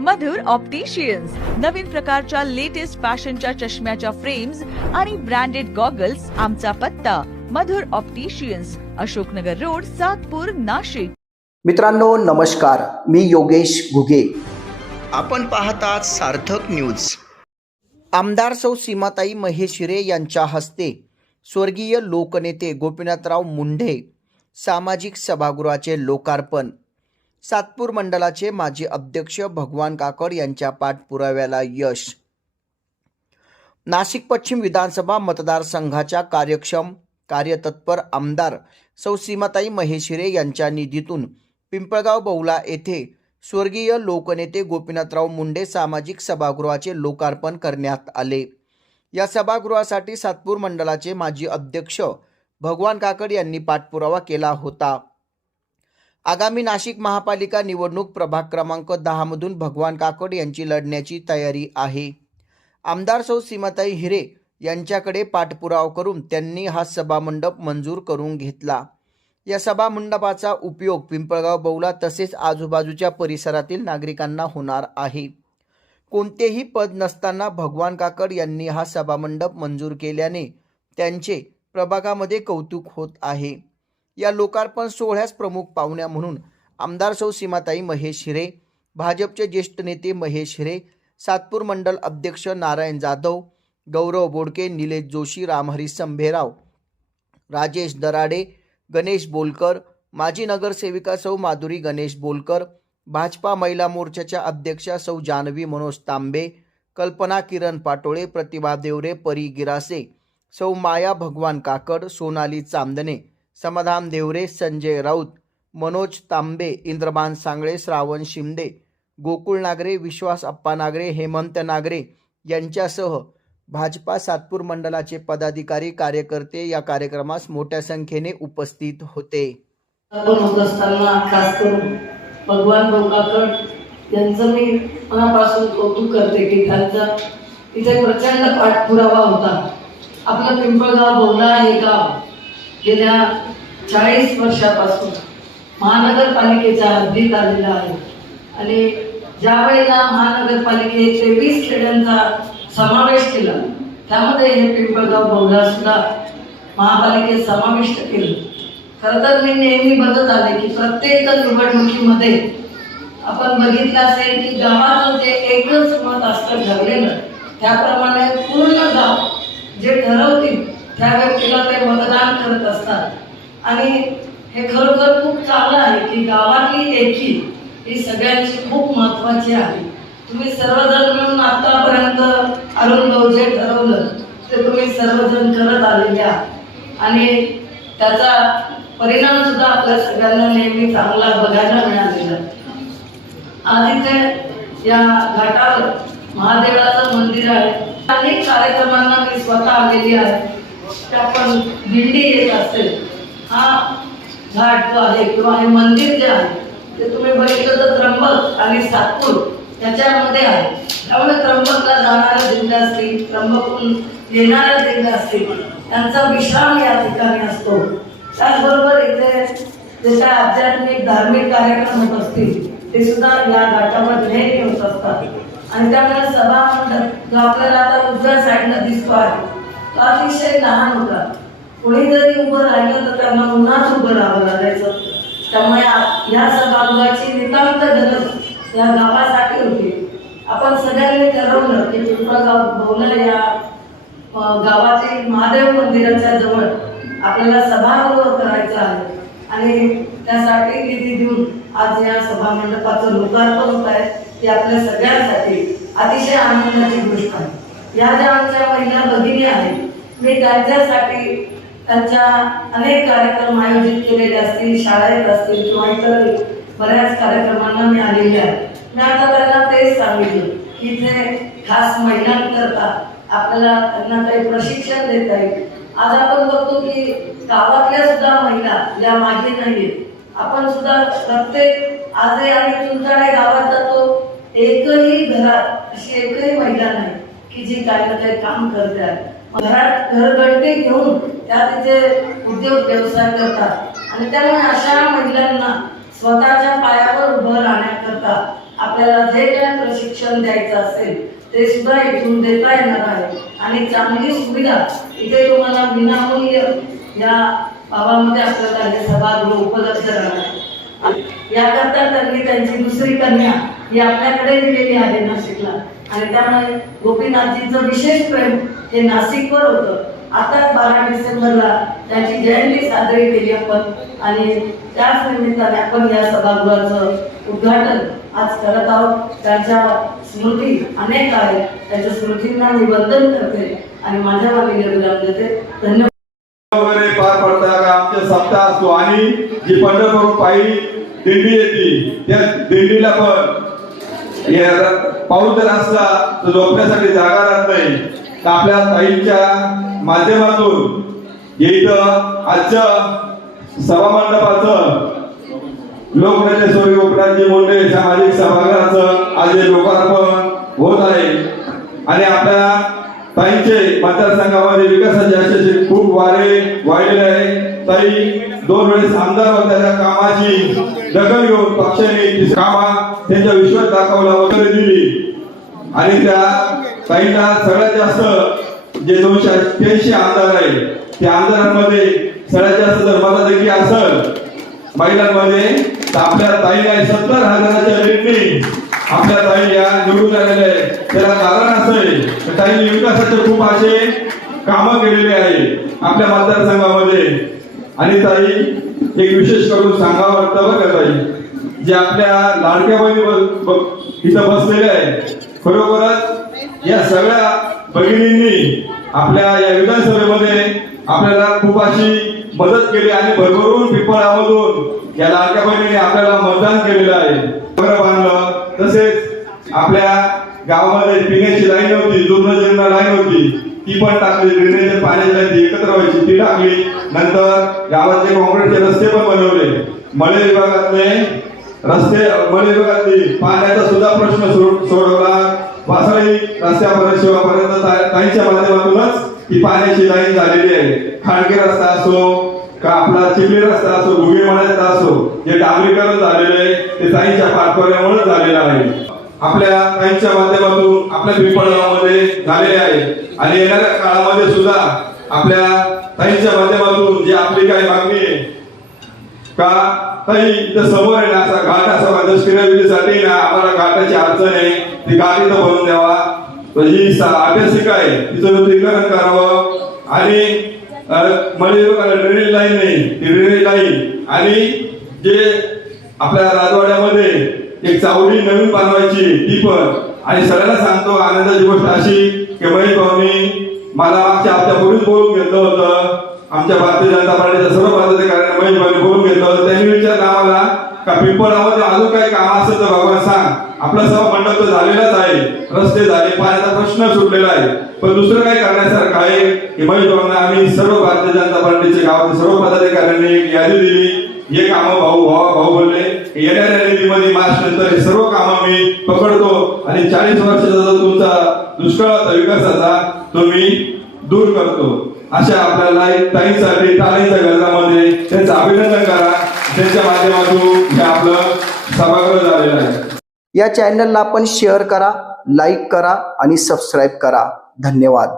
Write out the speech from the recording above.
मधुर opticians. नवीन प्रकारच्या latest फॅशनच्या चष्म्याच्या frames आणि ब्रँडेड गॉगल्स। आमचा पत्ता मधुर ऑप्टिशियन्स, अशोकनगर रोड, सातपूर, नाशिक। मित्रांनो नमस्कार, मी योगेश घुगे। आपण पाहतात सार्थक न्यूज। आमदार सौ सीमाताई महेश हिरे यांच्या हस्ते स्वर्गीय लोकनेते गोपीनाथराव मुंढे सामाजिक सभागृहाचे लोकार्पण। सातपूर मंडलाचे माजी अध्यक्ष भगवान काकड यांच्या पाठपुराव्याला यश। नाशिक पश्चिम विधानसभा मतदारसंघाच्या कार्यक्षम कार्यतत्पर आमदार सौ सीमाताई महेश हिरे यांच्या निधीतून पिंपळगाव बौला येथे स्वर्गीय लोकनेते गोपीनाथराव मुंढे सामाजिक सभागृहाचे लोकार्पण करण्यात आले। या सभागृहासाठी सातपूर मंडलाचे माजी अध्यक्ष भगवान काकड यांनी पाठपुरावा केला होता। आगामी नाशिक महापालिका निवडणूक प्रभाग क्रमांक 10 मधून भगवान काकड यांची लढण्याची तयारी आहे। आमदार सौ सीमाताई हिरे यांच्याकडे पाठपुरावा करून त्यांनी हा सभामंडप मंजूर करून घेतला। या सभामंडपाचा उपयोग पिंपळगाव बौला तसेच आजूबाजूच्या परिसरातील नागरिकांना होणार आहे। कोणतेही पद नसताना भगवान काकड यांनी हा सभामंडप मंजूर केल्याने त्यांचे प्रभागामध्ये कौतुक होत आहे। या लोकार्पण सोहळ्यास प्रमुख पाहुण्या म्हणून आमदार सौ सीमाताई महेश हिरे, भाजपचे ज्येष्ठ नेते महेश हिरे, सातपूर मंडल अध्यक्ष नारायण जाधव, गौरव बोडके, निलेश जोशी, रामहरी संभेराव, राजेश दराडे, गणेश बोलकर, माजी नगरसेविका सौ माधुरी गणेश बोलकर, भाजपा महिला मोर्चाच्या अध्यक्षा सौ जानवी मनोज तांबे, कल्पना किरण पाटोळे, प्रतिभा देवरे, परी गिरासे, सौ माया भगवान काकड, सोनाली चांदणे, समाधान देवरे, संजय राऊत, मनोज तांबे, इंद्रबान सांगळे, श्रावण शिंदे, गोकुळ नागरे, विश्वास अप्पा नागरे, हेमंत नागरे यांच्यासह भाजपा सातपूर मंडलाचे पदाधिकारी कार्यकर्ते या कार्यक्रमास मोठ्या संख्येने उपस्थित होते। खास करून भगवान काकड यांचं मी मनापासून कौतुक करते की त्यांचा इथे प्रचंड पाठपुरावा होता। आपलं पिंपळगाव बौला हे गाव गेल्या 40 वर्षापासून महानगरपालिकेच्या हद्दीत आलेलं आहे आणि ज्यावेळेला महानगरपालिकेत 23 खेड्यांचा समावेश केला त्यामध्ये हे पिंपळगाव बौला सुद्धा महापालिकेत समाविष्ट केलं। खरं तर मी नेहमी बघत आले की प्रत्येक निवडणुकीमध्ये आपण बघितलं असेल की गावाचं जे एकच मत असतं ठरलेलं त्याप्रमाणे पूर्ण गाव जे ठरवतील त्या व्यक्तीला ते मतदान करत असतात आणि हे खरोखर खूप चांगलं आहे की गावातली एकी ही सगळ्यांची खूप महत्त्वाची आहे। तुम्ही सर्वजण मिळून आतापर्यंत अरुण भाऊ जे ठरवलं ते तुम्ही सर्वजण करत आलेले आहात आणि त्याचा परिणाम सुद्धा आपल्या सगळ्यांना नेहमी चांगला बघायला मिळालेला। आज इथे या घाटावर महादेवाचं मंदिर आहे। अनेक कार्यक्रमांना मी स्वतः आलेली आहे। आपण दिंडी येत असेल हा घाट जो आहे किंवा हे मंदिर जे आहे ते तुम्ही बघितलं तर त्र्यंबक आणि सातपूर याच्यामध्ये आहे। त्यामुळे त्र्यंबकला जाणाऱ्या दिंड्या असतील, त्र्यंबकहून येणाऱ्या दिंड्या असतील त्यांचा विश्राम या ठिकाणी असतो। त्याचबरोबर इथे जे काय आध्यात्मिक धार्मिक कार्यक्रम होत असतील ते सुद्धा या घाटावर नेहमी होत असतात आणि त्यामुळे सभामंडप जो आपल्याला आता उजव्या साईडला दिसतो आहे तो अतिशय लहान होता। कोणी जरी उभं राहिलं तर त्यांना पुन्हाच उभं राहावं लागायचं। त्यामुळे या सभागृहाची नितांत गरज या गावासाठी होती। आपण सगळ्यांनी ठरवलं की पिंपळगाव बौला या गावातील महादेव मंदिराच्या जवळ आपल्याला सभागृह करायचं आहे आणि त्यासाठी निधी देऊन आज या सभामंडपाचं लोकार्पण होत आहे। ही आपल्या सगळ्यांसाठी अतिशय आनंदाची गोष्ट आहे। या ज्या आमच्या महिला भगिनी आहेत मी त्यांच्यासाठी त्यांच्या अनेक कार्यक्रम आयोजित केलेले असतील, शाळेत असतील किंवा इतर बऱ्याच कार्यक्रमांना मी आलेली आहे। मी आता त्यांना तेच सांगितलं की इथे खास महिलांकरता आपल्याला त्यांना काही प्रशिक्षण देता येईल। आज आपण बघतो की गावातल्या सुद्धा महिला या मागे नाहीये। आपण सुद्धा प्रत्येक आजही आणि चुलताडे गावात जातो एकही घरात अशी एकही महिला नाही की जी काही ना काही काम करते आहे। घरात घरगडते घेऊन त्या तिथे उद्योग व्यवसाय करतात आणि त्यामुळे अशा महिलांना स्वतःच्या पायावर उभं राहण्याकरता आपल्याला जे काय प्रशिक्षण द्यायचं असेल ते सुद्धा इथून देता येणार आहे आणि चांगली सुविधा इथे तुम्हाला विनामूल्य या गावामध्ये आपल्याला हे सभागृह उपलब्ध राहणार आहे. याकरता त्यांनी त्यांची दुसरी कन्या ही आपल्याकडे दिलेली आहे नाशिकला आणि त्यामुळे गोपीनाथजींचं विशेष प्रेम हे नाशिकवर होतं. आता 12 डिसेंबरला त्याची जयंती साजरी केली आपण आणि त्याच निमित्ताने आपण या सभागृहाचं उद्घाटन आज करत आहोत. त्यांच्या स्मृती अनेक आहेत, त्याच्या स्मृतींना मी वंदन करते आणि माझ्या वाणीला विराम देते. धन्यवाद. वगैरे पार पडता का आमचे सप्ताह असतो आणि जी पंढरपूर पायी दिंडी येते त्या दिंडीला पण पाऊस जर असला तर झोपण्यासाठी जागा राहत नाही. तर आपल्या ताईंच्या माध्यमातून इथं आजच्या सभामंडपाचं लोकनेते स्वर्गीय गोपीनाथजी मुंडे सामाजिक सभागृहाचं आज हे लोकार्पण होत आहे आणि आपल्या ताईंचे मतदारसंघामध्ये विकासाचे असे खूप वारे वाढलेले आहे. ताई 2 वेळेस आमदार होत्या, त्या कामाची दखल घेऊन पक्षाने कामा त्यांच्या विश्वास दाखवला वगैरे दिली आणि त्या ताईंना सगळ्यात जास्त जे 288 आमदार आहे त्या आमदारांमध्ये सगळ्यात जास्त जर मताधिक्य असेल महिलांमध्ये तर आपल्या ताईला 70,000च्या लीडनी आपल्या ताई या निवडून आलेल्या आहेत. त्याला कारण असं आहे ताईंनी विकासाचे खूप असे कामं केलेले आहे आपल्या मतदारसंघामध्ये आणि ताई एक विशेष करून सांगावं वाटतं बघा ताई जे आपल्या लाडक्या बहिणी इथं बसलेल्या आहे. खरोखरच या सगळ्या भगिनींनी आपल्या या विधानसभेमध्ये आपल्याला खूप अशी मदत केली आणि भरभरून पिंपळामधून या लाडक्या बहिणीने आपल्याला मतदान केलेलं आहे. बांधलं तसेच आपल्या गावामध्ये पिण्याची लाईन होती, दुर्नजीवना लाईन होती ती पण टाकली. ड्रेनेज पाण्याची लाईन एकत्र व्हायची ती टाकली. नंतर गावातले काँक्रीटचे रस्ते पण बनवले. मळे विभागातली पाण्याचा सुद्धा प्रश्न सोडवला. वासळी रस्त्यापर्यंत शिवापर्यंत ताईंच्या माध्यमातूनच ती पाण्याची लाईन झालेली आहे. खाडगे रस्ता असो का आपला चिखली रस्ता असो, घुगेमाळा रस्ता असो, जे डांबरीकरण झालेले आहे ते ताईंच्या पाठपुराव्यामुळे झालेलं आहे. आपल्या ताईंच्या माध्यमातून आपल्या पिंपळगावमध्ये झालेले आहे आणि येणाऱ्या काळामध्ये सुद्धा आपल्या ताईंच्या माध्यमातून जी आपली काही मागणी आहे का ताई इथं समोर आहे ना असा घाट असावा दशकिराविधीसाठी ना आम्हाला घाटाची अडचण आहे ती घाट इथं बनवून द्यावा. ही अभ्यासिका आहे तिचं नूतनीकरण करावं आणि ड्रेनेज लाईन नाही ती ड्रेनेज लाईन आणि जे आपल्या राजवाड्यामध्ये एक चावडी नवीन बांधवायची ती पण. आणि सगळ्यांना सांगतो आनंदाची गोष्ट अशी की महेश भाऊनी मला मागच्या हप्त्यापूर्वीच बोलून घेतलं होतं. आमच्या भारतीय जनता पार्टीच्या सर्व पदाधिकाऱ्यांनी महेश भाऊनी बोलून घेतलं होतं. त्यांनी विचारलं आम्हाला का पिंपळामध्ये अजून काही काम असेल तर भगवान सांग. आपला सभा मंडप तर झालेलाच आहे, रस्ते झाले, पाण्याचा प्रश्न सुटलेला आहे, पण दुसरं काही करण्यासारखं आहे की महेश भाऊंना आम्ही सर्व भारतीय जनता पार्टीचे गावातील सर्व पदाधिकाऱ्यांनी एक यादी दिली. हे कामं भाऊ बोलले येणाऱ्या निधीमध्ये मार्च नंतर हे सर्व कामं मी पकडतो आणि 40 वर्षाचा जो तुमचा दुष्काळ होता विकासाचा तो मी दूर करतो. अशा आपल्याला ताईंसाठी टाळींच्या गजरामध्ये त्यांचं अभिनंदन करा. त्यांच्या माध्यमातून हे आपलं सभागृह झालेलं आहे. या चॅनलला आपण शेअर करा, लाईक करा आणि सबस्क्राईब करा. धन्यवाद.